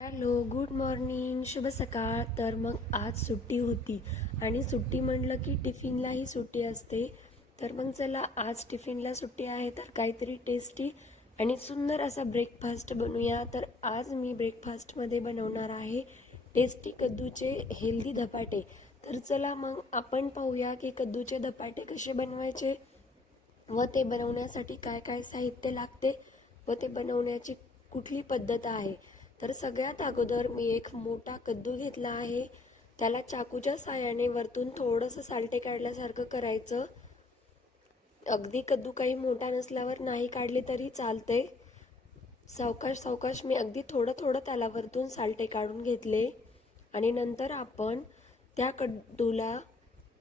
Hello good morning शुभ सकाळ. तर मग आज सुट्टी होती आणि सुट्टी म्हणलं की टिफिनलाही सुट्टी असते. तर मग चला आज टिफिनला सुट्टी आहे तर काहीतरी टेस्टी आणि सुंदर असा ब्रेकफास्ट बनवूया. तर आज मी ब्रेकफास्टमध्ये बनवणार आहे टेस्टी कद्दूचे हेल्दी धपाटे. तर चला मग आपण पाहूया की कद्दूचे धपाटे कसे बनवायचे व ते बनवण्यासाठी काय काय साहित्य लागते व ते बनवण्याची कुठली पद्धत आहे. तर सगळ्यात अगोदर मी एक मोठा कद्दू घेतला आहे. त्याला चाकूच्या साह्याने वरतून थोडंसं सालटे काढल्यासारखं करायचं. अगदी कद्दू काही मोठा नसल्यावर नाही काढले तरी चालते सावकाश सावकाश मी अगदी थोडं थोडं त्याला वरतून सालटे काढून घेतले. आणि नंतर आपण त्या कद्दूला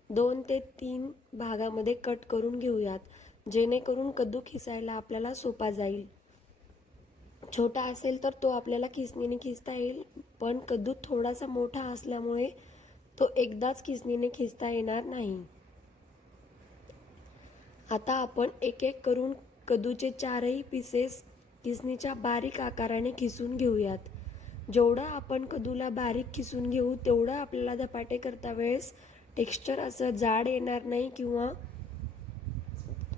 दोन ते तीन भागामध्ये कट करून घेऊयात. जेणेकरून कद्दू खिसायला आपल्याला सोपा जाईल. छोटा असेल तर तो आपल्याला खिसणीने खिसता येईल. पण कद्दू थोडासा मोठा असल्यामुळे तो एकदाच खिसणीने खिसता येणार नाही. आता आपण एक एक करून कद्दूचे चारही पीसेस किसणीच्या बारीक आकाराने खिसून घेऊयात. जेवढं आपण कदूला बारीक खिसून घेऊ तेवढं आपल्याला धपाटे करता वेळेस टेक्स्चर असं जाड येणार नाही किंवा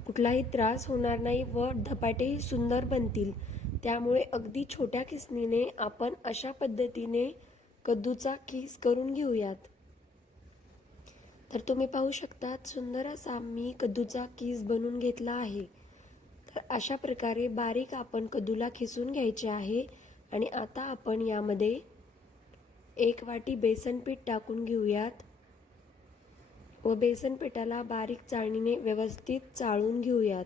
कुठलाही त्रास होणार नाही व धपाटेही सुंदर बनतील. त्यामुळे अगदी छोट्या खिसणीने आपण अशा पद्धतीने कद्दूचा खीस करून घेऊयात. तर तुम्ही पाहू शकतात सुंदर असा मी कद्दूचा किस बनवून घेतला आहे. तर अशा प्रकारे बारीक आपण कद्दूला खिसून घ्यायचे आहे आणि आता आपण यामध्ये एक वाटी बेसन पीठ टाकून घेऊयात. व बेसन पिठाला बारीक चाळणीने व्यवस्थित चाळून घेऊयात.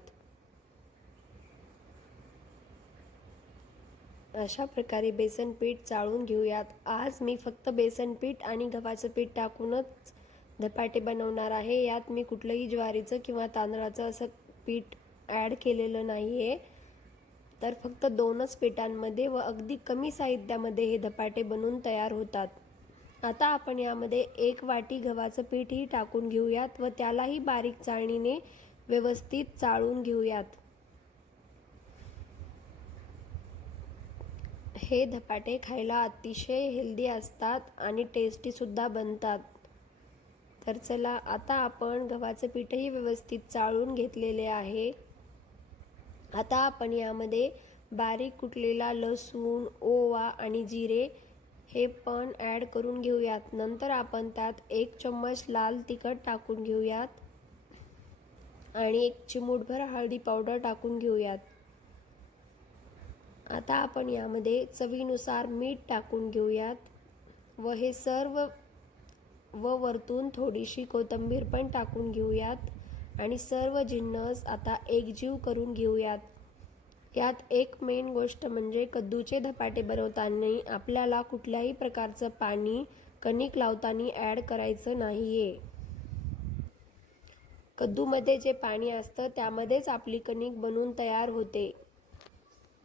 अशा प्रकारे बेसन पीठ चाळून घेऊयात. आज मी फक्त बेसन पीठ आणि गव्हाचं पीठ टाकूनच धपाटे बनवणार आहे. यात मी कुठलंही ज्वारीचं किंवा तांदळाचं असं पीठ ॲड केलेलं नाही आहे तर फक्त दोनच पिठांमध्ये व अगदी कमी साहित्यामध्ये हे धपाटे बनवून तयार होतात. आता आपण यामध्ये एक वाटी गव्हाचं पीठही टाकून घेऊयात व त्यालाही बारीक चाळणीने व्यवस्थित चाळून घेऊयात. हे धपाटे खायला अतिशय हेल्दी असतात आणि टेस्टीसुद्धा बनतात. तर चला आता आपण गव्हाचं पीठही व्यवस्थित चाळून घेतलेले आहे. आता आपण यामध्ये बारीक कुटलेला लसूण ओवा आणि जिरे हे पण ॲड करून घेऊयात. नंतर आपण त्यात एक चम्मच लाल तिखट टाकून घेऊयात आणि एक चिमूटभर हळदी पावडर टाकून घेऊयात. आता आपण यामध्ये चवीनुसार मीठ टाकून घेऊयात व हे सर्व व वरतून थोडीशी कोथिंबीर पण टाकून घेऊयात आणि सर्व जिन्नस आता एकजीव करून घेऊयात. यात एक मेन गोष्ट म्हणजे कद्दूचे धपाटे बनवताना आपल्याला कुठल्याही प्रकारचं पाणी कणिक लावताना ॲड करायचं नाही आहे कद्दूमध्ये जे पाणी असतं त्यामध्येच आपली कणिक बनून तयार होते.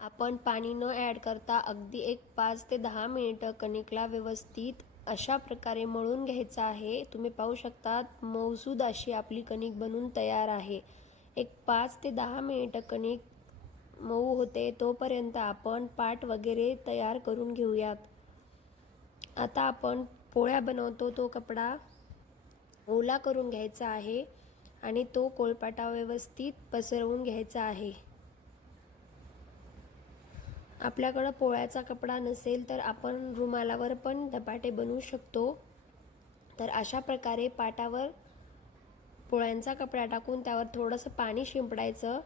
आपण पाणी न ॲड करता अगदी एक पाच ते दहा मिनिटं कणिकला व्यवस्थित अशा प्रकारे मळून घ्यायचं आहे. तुम्ही पाहू शकतात मौसूद अशी आपली कणिक बनवून तयार आहे. एक पाच ते दहा मिनिटं कणिक मऊ होते तोपर्यंत आपण पाट वगैरे तयार करून घेऊयात. आता आपण पोळ्या बनवतो तो कपडा ओला करून घ्यायचा आहे आणि तो कोळपाटा व्यवस्थित पसरवून घ्यायचा आहे. आपल्याकडं पोळ्याचा कपडा नसेल तर आपण रुमालावर पण धपाटे बनवू शकतो. तर अशा प्रकारे पाटावर पोळ्यांचा कपडा टाकून त्यावर थोडंसं पाणी शिंपडायचं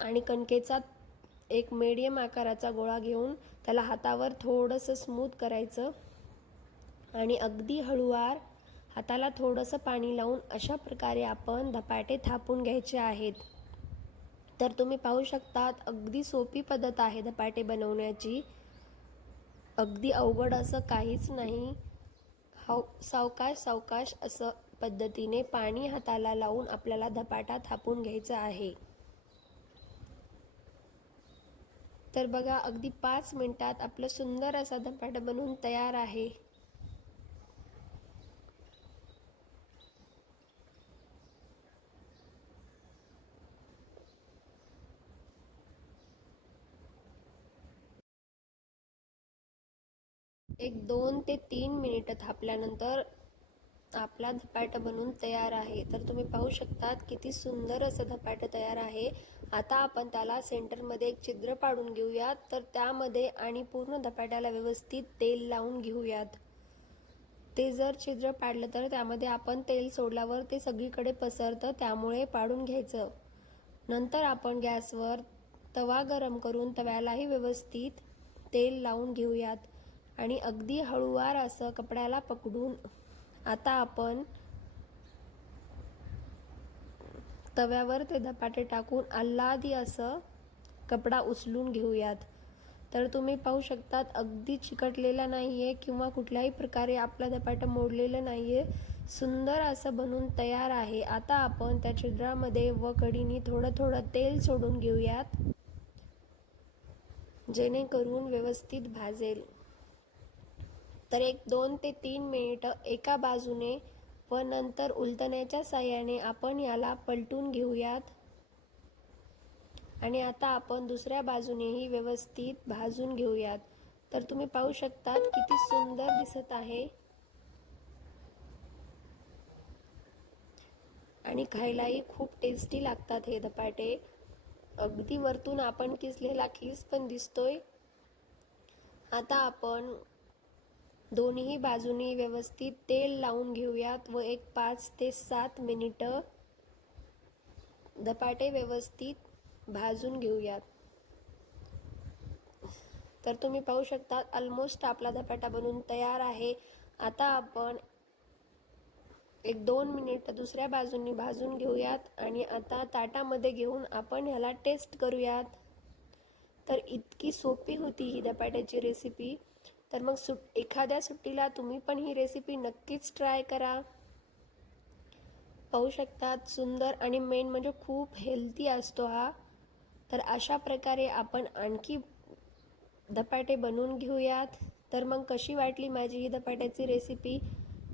आणि कणकेचा एक मीडियम आकाराचा गोळा घेऊन त्याला हातावर थोडंसं स्मूथ करायचं. आणि अगदी हळूवार हाताला थोडंसं पाणी लावून अशा प्रकारे आपण धपाटे थापून घ्यायचे आहेत. तर तुम्ही पाहू शकतात अगदी सोपी पद्धत आहे धपाटे बनवण्याची. अगदी अवघड असं काहीच नाही. हाव सावकाश सावकाश असं पद्धतीने पाणी हाताला लावून आपल्याला धपाटा थापून घ्यायचा आहे. तर बघा अगदी पाच मिनटात आपलं सुंदर असा धपाटा बनवून तयार आहे. एक दोन ते तीन मिनिटं थापल्यानंतर आपला धपाटा बनून तयार आहे. तर तुम्ही पाहू शकतात किती सुंदर असं धपाटं तयार आहे. आता आपण त्याला सेंटरमध्ये एक छिद्र पाडून घेऊयात. तर त्यामध्ये आणि पूर्ण धपाट्याला व्यवस्थित तेल लावून घेऊयात. ते जर छिद्र पाडलं तर त्यामध्ये आपण तेल सोडल्यावर ते सगळीकडे पसरतं त्यामुळे पाडून घ्यायचं. नंतर आपण गॅसवर तवा गरम करून तव्यालाही व्यवस्थित तेल लावून घेऊयात. आणि अगदी हळूवार असं कपड्याला पकडून आता आपण तव्यावर ते धपाटे टाकून आल्हादी असं कपडा उचलून घेऊयात. तर तुम्ही पाहू शकतात अगदी चिकटलेला नाही आहे किंवा कुठल्याही प्रकारे आपला धपाटं मोडलेलं नाही आहे सुंदर असं बनून तयार आहे. आता आपण त्या छिद्रामध्ये व कढीनी थोडं थोडं तेल सोडून घेऊयात. जेणेकरून व्यवस्थित भाजेल. तर एक दोन ते तीन मिनिटं एका बाजूने व नंतर उलटण्याच्या साह्याने आपण याला पलटून घेऊयात. आणि आता आपण दुसऱ्या बाजूनेही व्यवस्थित भाजून घेऊयात. तर तुम्ही पाहू शकतात किती सुंदर दिसत आहे. आणि खायलाही खूप टेस्टी लागतात हे धपाटे. अगदी वरतून आपण किसलेला खीस पण दिसतोय. आता आपण दोन्ही बाजूनी व्यवस्थित तेल लावून घेऊयात व एक पाच ते सात मिनिटं धपाटे व्यवस्थित भाजून घेऊयात. तर तुम्ही पाहू शकता ऑलमोस्ट आपला धपाटा बनवून तयार आहे. आता आपण एक दोन मिनिट दुसऱ्या बाजूनी भाजून घेऊयात आणि आता ताटामध्ये घेऊन आपण ह्याला टेस्ट करूयात. तर इतकी सोपी होती ही धपाट्याची रेसिपी तर मग सुट एखाद्या सुट्टीला तुम्ही पण ही रेसिपी नक्कीच ट्राय करा. पाहू शकतात सुंदर आणि मेन म्हणजे खूप हेल्दी असतो हा. तर अशा प्रकारे आपण आणखी धपाटे बनवून घेऊयात. तर मग कशी वाटली माझी ही धपाट्याची रेसिपी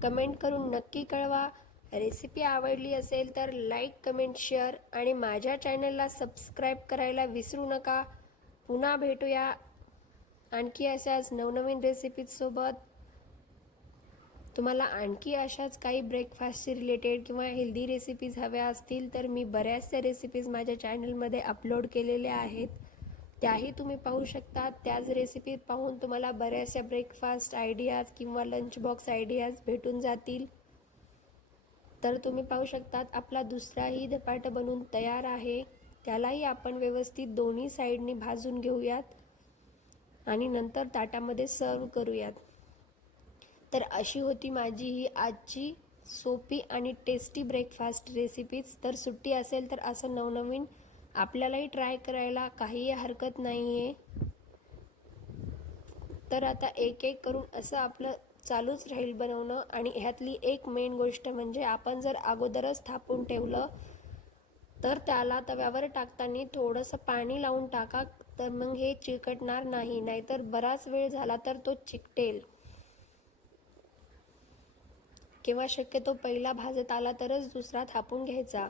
कमेंट करून नक्की कळवा. रेसिपी आवडली असेल तर लाईक कमेंट शेअर आणि माझ्या चॅनलला सबस्क्राईब करायला विसरू नका. पुन्हा भेटूया. आणखी अशाच नवनवीन रेसिपीजसोबत तुम्हाला आणखी अशाच काही ब्रेकफास्टशी रिलेटेड किंवा हेल्दी रेसिपीज हव्या असतील तर मी बऱ्याचशा रेसिपीज माझ्या चॅनलमध्ये अपलोड केलेल्या आहेत. त्याही तुम्ही पाहू शकता. त्याच रेसिपी पाहून तुम्हाला बऱ्याचशा ब्रेकफास्ट आयडियाज किंवा लंच बॉक्स आयडियाज भेटून जातील. तर तुम्ही पाहू शकतात आपला दुसराही धपाटं बनून तयार आहे. त्यालाही आपण व्यवस्थित दोन्ही साईडनी भाजून घेऊयात. आणि नंतर ताटामध्ये सर्व करूयात. तर अशी होती माझी ही आजची सोपी आणि टेस्टी ब्रेकफास्ट रेसिपीज तर सुट्टी असेल तर असं नवनवीन आपल्यालाही ट्राय करायला काहीही हरकत नाही आहे तर आता एक एक करून असं आपलं चालूच राहील बनवणं आणि ह्यातली एक मेन गोष्ट म्हणजे आपण जर अगोदरच थापून ठेवलं तर त्याला तव्यावर टाकताना थोडंसं पाणी लावून टाका. तर मग हे चिकटणार नाही नाहीतर बराच वेळ झाला तर तो चिकटेल. किंवा शक्यतो पहिला भाजत आला तरच दुसरा थापून घ्यायचा.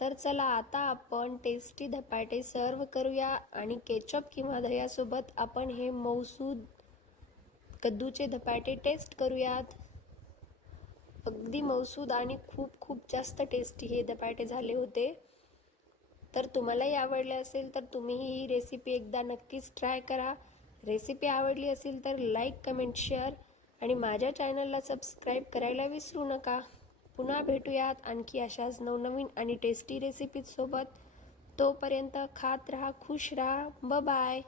तर चला आता आपण टेस्टी धपाटे सर्व करूया आणि केचप किंवा दह्यासोबत आपण हे मौसूद कद्दूचे धपाटे टेस्ट करूयात. अगदी मौसूद आणि खूप खूप जास्त टेस्टी हे धपाटे झाले होते. तर तुम्हालाही आवडले असेल तर तुम्हीही ही रेसिपी एकदा नक्कीच ट्राय करा. रेसिपी आवडली असेल तर लाईक कमेंट शेअर आणि माझ्या चॅनलला सबस्क्राईब करायला विसरू नका. पुन्हा भेटूयात आणखी अशाच नवनवीन आणि टेस्टी रेसिपीजसोबत तोपर्यंत खात राहा खुश राहा. ब बाय